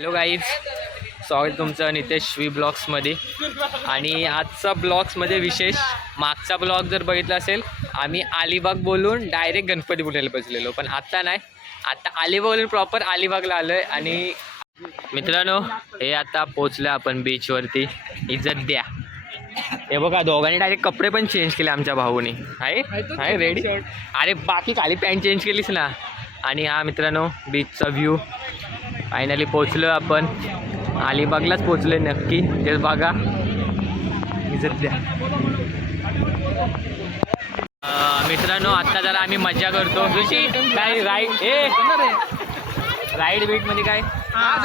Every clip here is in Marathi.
हॅलो गाईज, स्वागत तुमचं नितेश वी ब्लॉग्समध्ये. आणि आजचा ब्लॉग्समध्ये विशेष, मागचा ब्लॉग जर बघितला असेल, आम्ही अलिबाग बोलून डायरेक्ट गणपतीपुळ्याला पोचलेलो. पण आता नाही, आता अलिबाग बोलून प्रॉपर अलिबागला आलो आहे. आणि मित्रांनो, हे आता पोचलं आपण बीचवरती. इज्जत द्या. हे बघा, दोघांनी डायरेक्ट कपडे पण चेंज केले आमच्या भाऊनी. आहे रेडी. अरे बाकी खाली पॅन्ट चेंज केलीस ना. आणि हा मित्रांनो बीचचा व्ह्यू. फायनली पोचलो आपण, अलिबागलाच पोचलोय नक्की. तेच बघा, इज्जत द्या. मित्रांनो आता जरा आम्ही मजा करतो. ऋषी काय राईड बीट मध्ये काय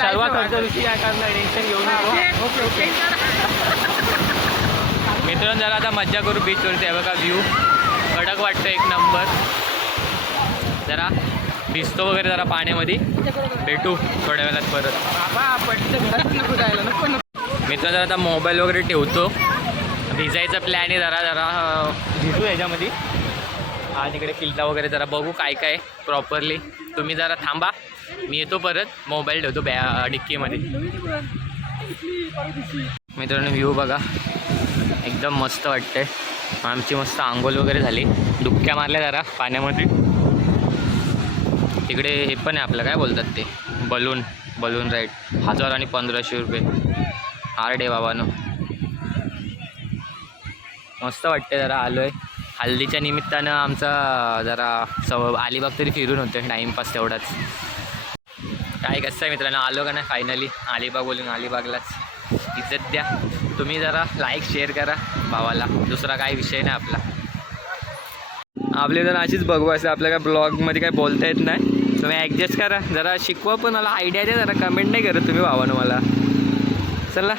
सर्वात खर्च ऋषी काय करणार, टेन्शन घेऊन मित्रांनो जरा आता मजा करू बीचवरती. आहे बघा व्ह्यू, कडक वाटतं, एक नंबर. जरा दिसतो वगैरे जरा पाण्यामध्ये. भेटू थोड्या वेळात परत. मित्र जरा आता मोबाईल वगैरे ठेवतो. भिजायचा प्लॅन आहे, जरा भिजू याच्यामध्ये. आणि इकडे किल्ला वगैरे जरा बघू काय काय प्रॉपरली. तुम्ही जरा थांबा, मी येतो परत. मोबाईल ठेवतो डिक्कीमध्ये. मित्रांनो व्ह्यू बघा, एकदम मस्त वाटतंय. आमची मस्त आंघोळ वगैरे झाली, डुबक्या मारल्या जरा पाण्यामध्ये. तिकडे हे पण आहे आपलं, काय बोलतात ते, बलून राईड. 1000 आणि 1500 रुपये. हार्ड आहे बाबांनो, मस्त वाटते. जरा आलो आहे हल्दीच्या निमित्तानं. आमचा जरा अलिबाग तरी फिरून होतं, टाईमपास तेवढाच. काय कसं आहे मित्रांनो, आलो का नाही फायनली अलिबाग बोलून अलिबागलाच. इज्जत द्या. तुम्ही जरा लाईक शेअर करा भावाला, दुसरा काय विषय नाही आपला. आपले जर अशीच बघू असं, आपल्या काय ब्लॉगमध्ये काय बोलता येत नाही. तुम्ही ॲडजस्ट करा, जरा शिकवा. पण मला आयडिया द्या जरा, कमेंट नाही करत तुम्ही भावानं मला. चला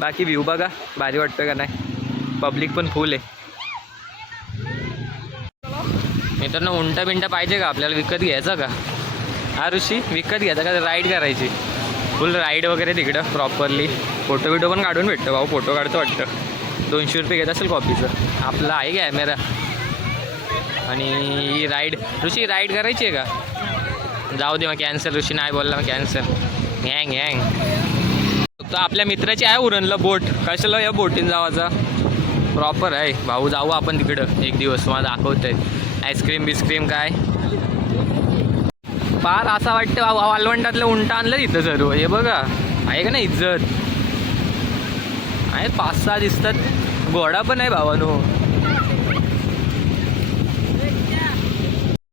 बाकी व्ह्यू बघा, भारी वाटतं का नाही. पब्लिक पण फुल आहे. मित्रांनो उंटा बिंटा पाहिजे का आपल्याला, विकत घ्यायचा का? हा ऋषी, विकत घ्यायचा का राईड करायची? फुल राईड वगैरे तिकडं प्रॉपरली. फोटो बिटो पण काढून भेटतं. भाऊ फोटो काढतो वाटतं. 200 रुपये घेत असेल कॉपीचं. आपला आहे कॅमेरा. आणि राईड ऋषी, राईड करायची आहे का? जाऊ दे मग कॅन्सल. ऋषी नाही बोलला मग कॅन्सल. हँग तर आपल्या मित्राची आहे उरणला बोट. कशाला या बोटीन जावाचा प्रॉपर आहे. भाऊ जाऊ आपण तिकडं एक दिवस, मला दाखवत आहे. आईस्क्रीम बिस्क्रीम काय फार असं वाटतं. वालवंटातलं उंटा आणलं तिथं सर्व. हे बघा, आहे का नाही इज्जत. आहे 5-6 दिसतात. घोडा पण आहे भावानो.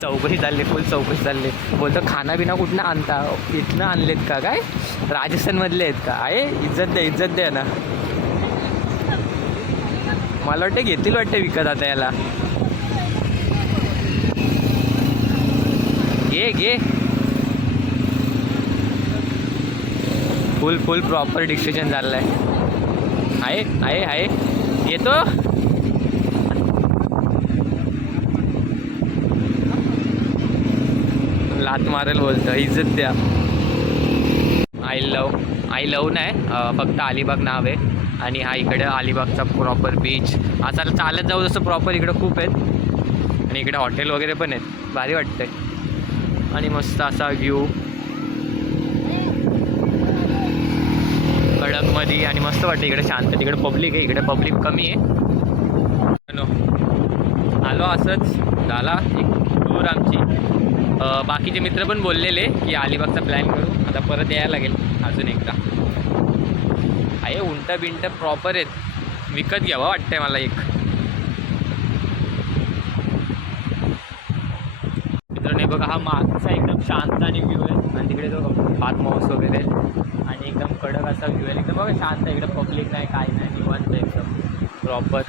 चौकशी चालली, फुल चौकशी चालली. बोलतो खाना बिना कुठनं आणता, इथनं आणलेत का? काय राजस्थानमधले आहेत का? आहे इज्जत द्या ना. मला वाटतं घेतील वाटतं विकत आता याला. घे फुल प्रॉपर डिस्कशन चाललं आहे. येतो. लात मारेल बोलतं. इज्जत द्या. आय लव नाही, फक्त अलिबाग नाव आहे. आणि हा इकडे अलिबागचा प्रॉपर बीच. आता चालत जाऊ जसं प्रॉपर इकडं खूप आहेत. आणि इकडे हॉटेल वगैरे पण आहेत. भारी वाटतंय. आणि मस्त असा व्ह्यू कडकमध्ये. आणि मस्त वाटतं इकडे, शांत. तिकडे पब्लिक आहे, इकडे पब्लिक कमी आहे. आलो असंच, झाला एक टूर आमची. बाकीचे मित्र पण बोललेले की अलिबागचा प्लॅन करू. आता परत यायला लागेल अजून एकदा. आहे उंटा बिंट प्रॉपर आहेत. विकत घ्यावा वाटतंय मला एक. मित्रांनो बघा, हा मागचा एकदम शांत आणि व्ह्यू आहे. आणि तिकडे जो फार्म हाऊस वगैरे आणि एकदम कडक असा व्ह्यू आहे. एकदम बघा शांत. इकडे पब्लिक नाही, काय नाही, निवांत एकदम प्रॉपर.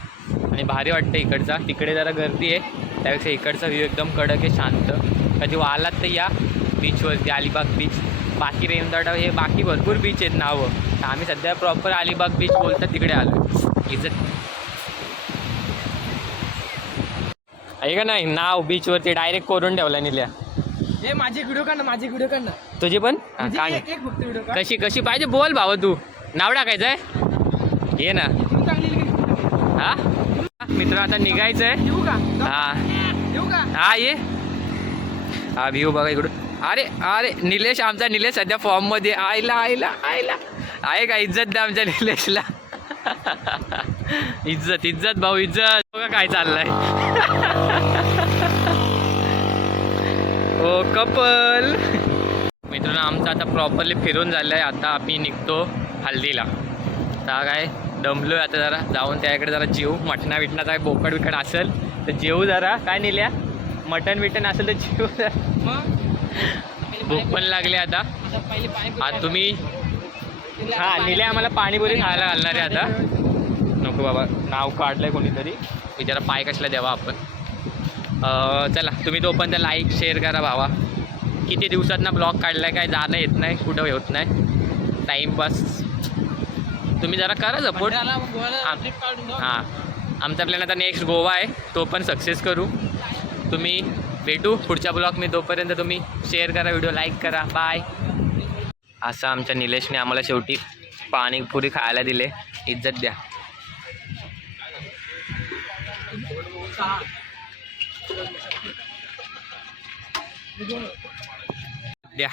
आणि भारी वाटतं इकडचा. तिकडे जरा गर्दी आहे, त्यापेक्षा इकडचा व्ह्यू एकदम कडक आहे, शांत. कधी आलात तर या बीचवरती, अलिबाग बीच. बाकी रेमदाडा हे बाकी भरपूर बीच आहेत नावं. तर आम्ही सध्या प्रॉपर अलिबाग बीच बोलतात तिकडे आलो. इज्जत आहे का नाही. नाव बीचवरती डायरेक्ट करून ठेवला निल्या. हे माझी व्हिडिओ काढ. तुझी पण कशी पाहिजे बोल भावा. तू नाव टाकायचं आहे, ये ना. हा मित्र आता निघायचं आहे. हा ये. हा व्ह्यू बघा इकडून. अरे अरे निलेश, आमचा निलेश सध्या फॉर्म मध्ये. आयला आयला आयला आहे का? इज्जत द्या आमच्या निलेशला. इज्जत इज्जत भाऊ इज्जत. बघा काय चाललंय. ओ कपल. मित्रांनो आमचं आता प्रॉपरली फिरून झालंय. आता आम्ही निघतो हल्दीला. आता काय दमलोय आता जरा. जाऊन त्याकडे जरा जेऊ. मटणा विटणाचा काय बोकड बिकड असेल तर जेऊ जरा. काय निल्या मटण विटण असेल तर जेऊ जरा. भूक पण लागली आता. आता तुम्ही हां निल्या आम्हाला पाणीपुरी खायला घालणार आहे आता. नको बाबा नाव काढलंय कोणीतरी. विचारा पाय कशाला द्यावा आपण. चला तुम्ही तो पण त्या लाईक शेअर करा भावा. किती दिवसात ब्लॉग काढलाय काय जाणं येत नाही कुठं होत नाही. टाईमपास तुम्ही जरा करा सपोर्ट. हां आमचा प्लॅन आता नेक्स्ट गोवा आहे. तो पण सक्सेस करू. तुम्ही भेटू पुढच्या ब्लॉग मी. तोपर्यंत तुम्ही शेअर करा व्हिडिओ लाईक करा. बाय. असं आमच्या निलेशने आम्हाला शेवटी पाणीपुरी खायला दिले. इज्जत द्या. द्या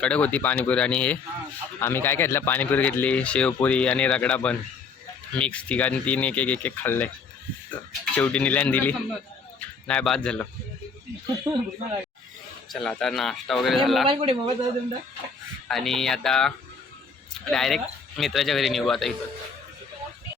कडक होती पाणीपुरी. आणि हे आम्ही काय घेतलं पाणीपुरी घेतली शेवपुरी आणि रगडा पण मिक्स. तिघांनी तीन एक एक एक खाल्ले. शेवटी निल्याने दिली नाही बाद झालं. चला आता नाश्ता वगैरे झाला आणि आता डायरेक्ट मित्राच्या घरी निघू आता. इथं